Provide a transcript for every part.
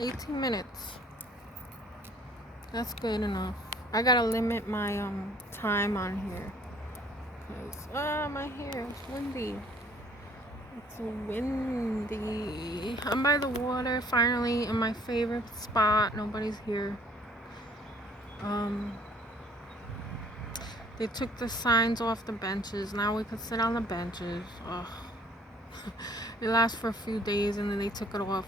18 minutes. That's good enough. I gotta limit my time on here. Cause my hair is windy. It's windy. I'm by the water finally in my favorite spot. Nobody's here. They took the signs off the benches. Now we could sit on the benches. Ugh. It lasts for a few days and then they took it off.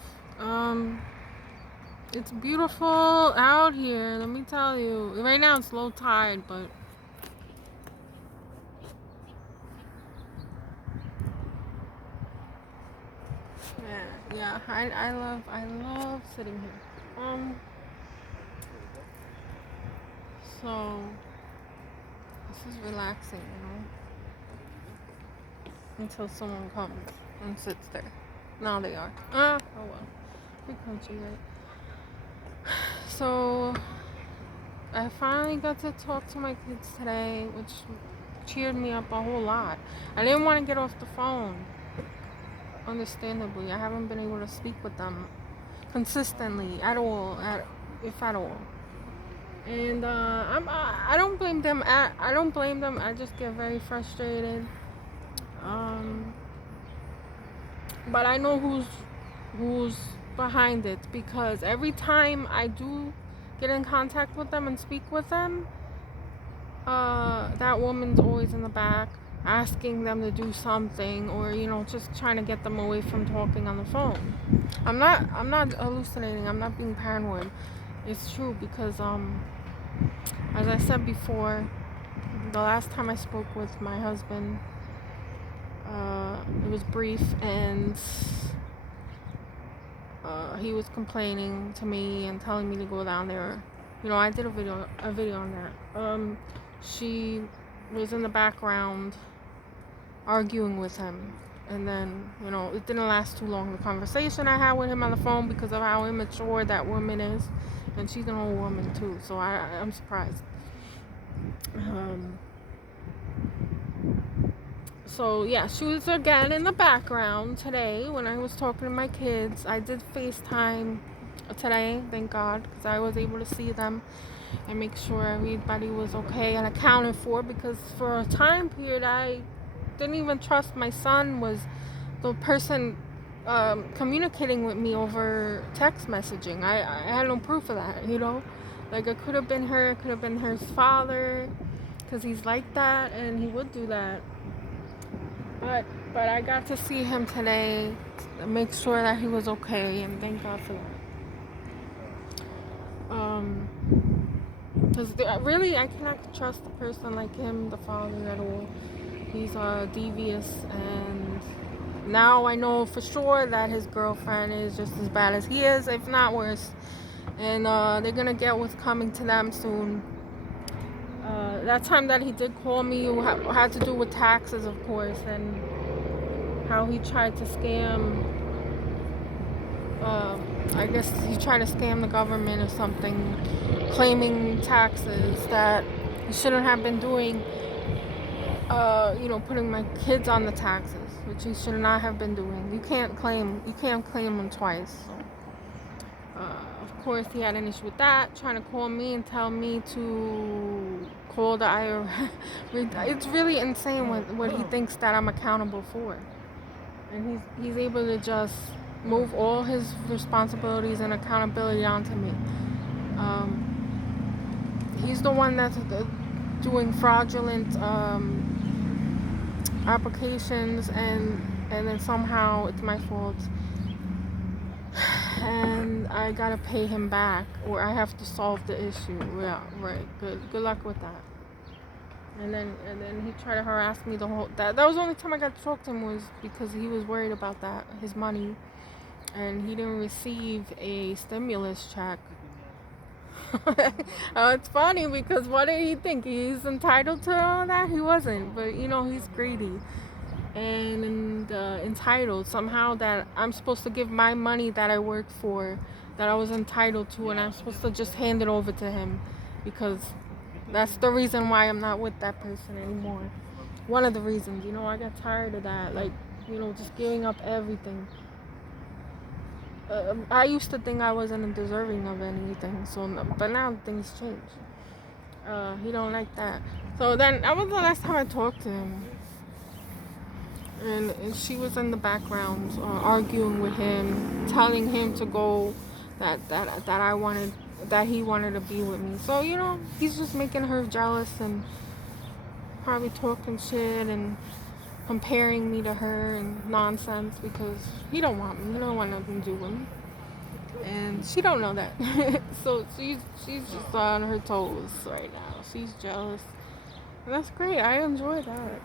It's beautiful out here, let me tell you. Right now it's low tide, but yeah, I love sitting here. So this is relaxing, until someone comes and sits there. Now they are. Oh well. Good country, right? So I finally got to talk to my kids today, which cheered me up a whole lot. I didn't want to get off the phone. Understandably, I haven't been able to speak with them consistently at all, if at all. And I don't blame them. I don't blame them. I just get very frustrated. But I know who's behind it, because every time I do get in contact with them and speak with them, that woman's always in the back asking them to do something, or just trying to get them away from talking on the phone. I'm not hallucinating. I'm not being paranoid. It's true, because as I said before, the last time I spoke with my husband, it was brief, and he was complaining to me and telling me to go down there. I did a video on that. She was in the background arguing with him, and then it didn't last too long, the conversation I had with him on the phone, because of how immature that woman is, and she's an old woman too, so I'm surprised. So yeah, she was again in the background today when I was talking to my kids. I did FaceTime today, thank God, because I was able to see them and make sure everybody was okay and accounted for, because for a time period I didn't even trust my son was the person communicating with me over text messaging. I had no proof of that, like it could have been her, it could have been her father, because he's like that and he would do that. But I got to see him today, make sure that he was okay, and thank God for that. Because really, I cannot trust a person like him, the father, at all. He's devious, and now I know for sure that his girlfriend is just as bad as he is, if not worse. And they're gonna get what's coming to them soon. That time that he did call me had to do with taxes, of course, and how he tried to scam. I guess he tried to scam the government or something, claiming taxes that he shouldn't have been doing. Putting my kids on the taxes, which he should not have been doing. You can't claim them twice. So, of course, he had an issue with that, trying to call me and tell me to call the IRS. It's really insane what he thinks that I'm accountable for, and he's able to just move all his responsibilities and accountability onto me. He's the one that's doing fraudulent applications, and then somehow it's my fault, and I gotta pay him back, or I have to solve the issue. Yeah, right. Good luck with that. And then he tried to harass me the whole. That was the only time I got to talk to him, was because he was worried about that, his money, and he didn't receive a stimulus check. It's funny, because what did he think? He's entitled to all that? He wasn't, but he's greedy and entitled somehow, that I'm supposed to give my money that I worked for, that I was entitled to, and I'm supposed to just hand it over to him, because that's the reason why I'm not with that person anymore. One of the reasons, I got tired of that, like, just giving up everything. I used to think I wasn't deserving of anything, so but now things change. He don't like that. So then that was the last time I talked to him, and she was in the background arguing with him, telling him to go, that he wanted to be with me. So he's just making her jealous and probably talking shit and comparing me to her and nonsense because he don't want me. He don't want nothing to do with me. And she don't know that. So she's just on her toes right now. She's jealous. And that's great. I enjoy that.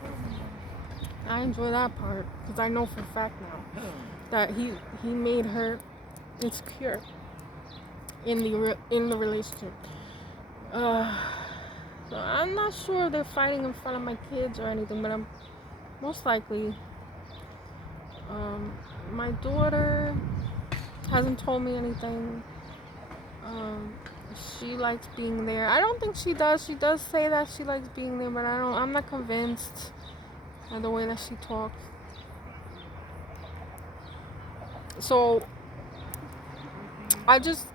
I enjoy that part because I know for a fact now that he made her insecure in the relationship. So I'm not sure they're fighting in front of my kids or anything, but I'm most likely. My daughter hasn't told me anything. She likes being there. I don't think she does. She does say that she likes being there, but I'm not convinced by the way that she talks. So I just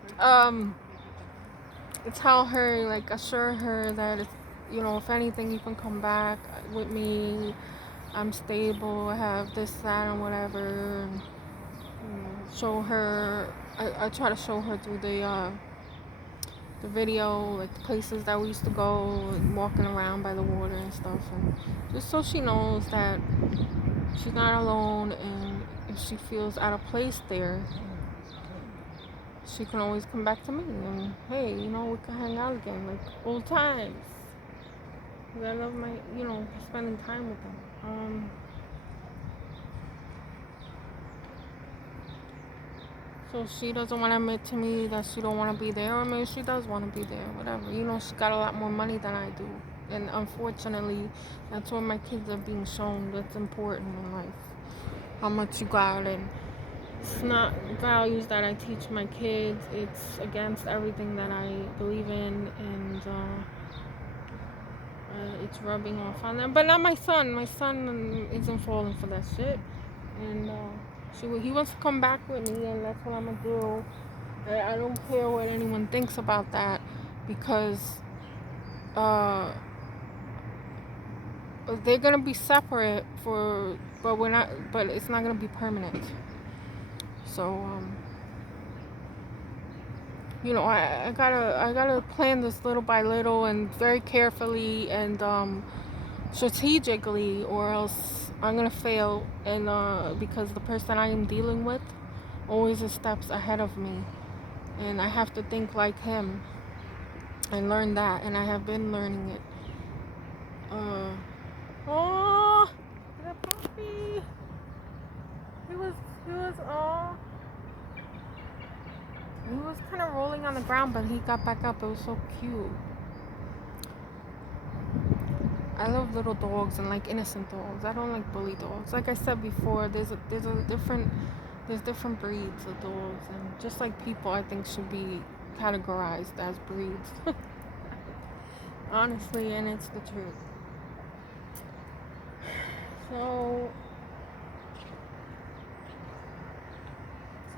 tell her, like, assure her that if anything, you can come back with me. I'm stable. I have this, that, and whatever. And, show her. I try to show her through the video, like the places that we used to go, and walking around by the water and stuff, and just so she knows that she's not alone, and if she feels out of place there, she can always come back to me, and hey, we can hang out again like old times. I love my, spending time with them. So she doesn't want to admit to me that she don't want to be there, or maybe she does want to be there, whatever. She got a lot more money than I do. And unfortunately, that's what my kids are being shown that's important in life. How much you got, and it's not values that I teach my kids. It's against everything that I believe in, and it's rubbing off on them. But not my son. My son isn't falling for that shit. And he wants to come back with me, and that's what I'm gonna do. I don't care what anyone thinks about that, because they're gonna be separate but it's not gonna be permanent. So I gotta plan this little by little and very carefully and strategically, or else I'm gonna fail. And because the person I am dealing with always is steps ahead of me, and I have to think like him and learn that, and I have been learning it. Oh, the puppy. He was kind of rolling on the ground, but he got back up. It was so cute. I love little dogs and like innocent dogs. I don't like bully dogs. Like I said before, there's different breeds of dogs, and just like people, I think should be categorized as breeds. Honestly, and it's the truth. So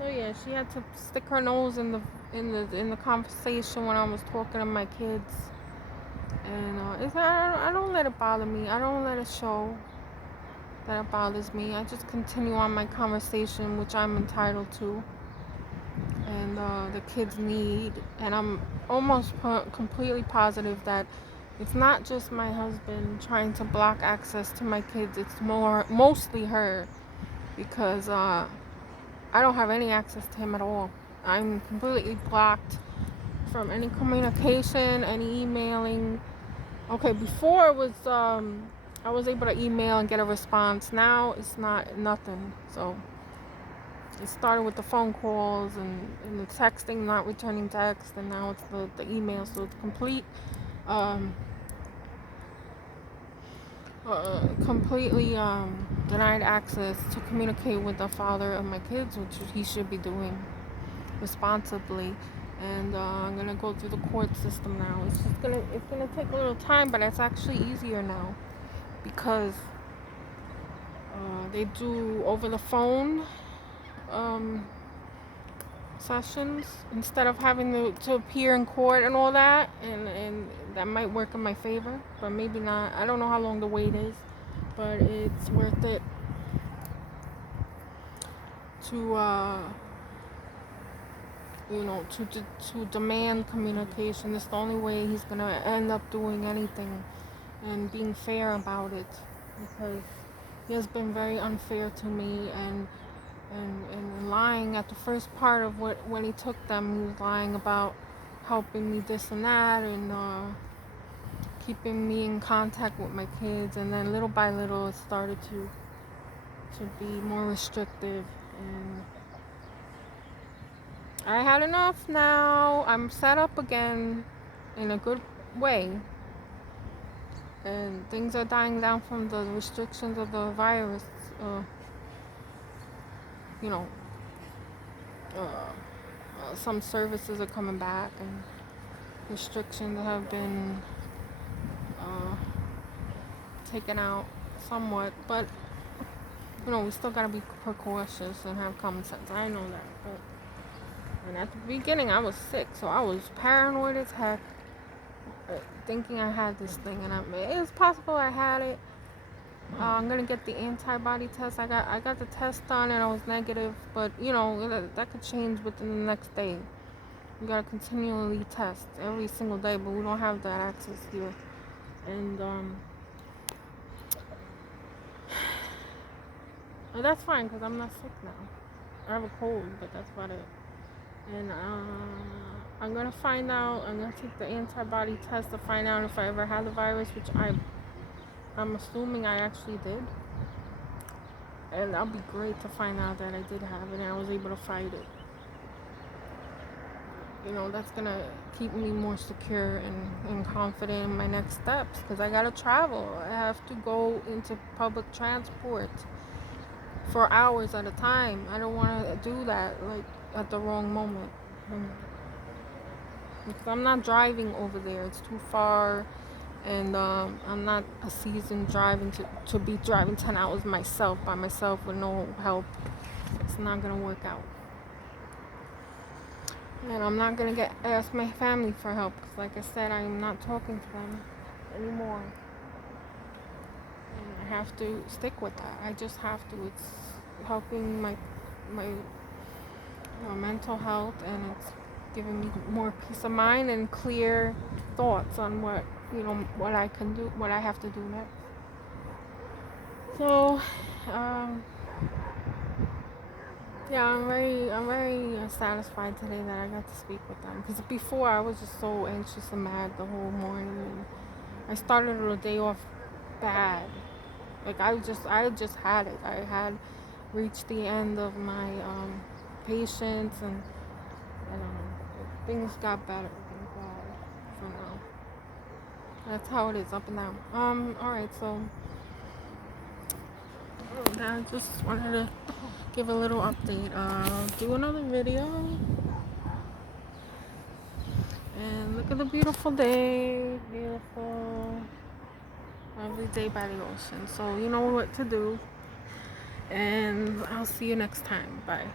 yeah, she had to stick her nose in the conversation when I was talking to my kids, and I don't let it bother me. I don't let it show that it bothers me. I just continue on my conversation, which I'm entitled to, and the kids need. And I'm almost completely positive that it's not just my husband trying to block access to my kids. It's mostly her, because I don't have any access to him at all. I'm completely blocked from any communication, any emailing. Okay, before it was I was able to email and get a response. Now it's nothing. So it started with the phone calls and the texting, not returning text, and now it's the email. So it's completely denied access to communicate with the father of my kids, which he should be doing responsibly. And I'm gonna go through the court system now. It's gonna take a little time, but it's actually easier now, because they do over the phone sessions instead of having to appear in court and all that, and that might work in my favor, but maybe not. I don't know how long the wait is, but it's worth it to to demand communication. It's the only way he's gonna end up doing anything and being fair about it, because he has been very unfair to me, and lying at the first part of when he took them. He was lying about helping me this and that, and keeping me in contact with my kids, and then little by little it started to be more restrictive, and I had enough now. I'm set up again in a good way, and things are dying down from the restrictions of the virus. You know, some services are coming back, and restrictions have been taken out somewhat, but we still gotta be precautious and have common sense. I know that, and at the beginning I was sick, so I was paranoid as heck, thinking I had this thing, and it was possible I had it. I'm gonna get the antibody test. I got the test done and I was negative, but that could change within the next day. We gotta continually test every single day, but we don't have that access here. And that's fine, because I'm not sick now. I have a cold, but that's about it. And I'm gonna find out. I'm gonna take the antibody test to find out if I ever had the virus, which I'm assuming I actually did. And that'll be great to find out that I did have it and I was able to fight it. That's gonna keep me more secure and confident in my next steps, because I gotta travel. I have to go into public transport for hours at a time. I don't want to do that at the wrong moment, because I'm not driving over there. It's too far, and I'm not a seasoned driving to be driving 10 hours by myself with no help. It's not gonna work out. And I'm not gonna ask my family for help, because like I said, I'm not talking to them anymore. And I have to stick with that. I just have to. It's helping my mental health, and it's giving me more peace of mind and clear thoughts on what I can do, what I have to do next. So yeah, I'm very satisfied today that I got to speak with them, because before I was just so anxious and mad the whole morning, and I started the day off bad. Like I just had it. I had reached the end of my patience, and things got better. Thank God for now. That's how it is, up and down. Alright, so I just wanted to give a little update. I'll do another video. And look at the beautiful day. Beautiful. Lovely day by the ocean. So you know what to do. And I'll see you next time. Bye.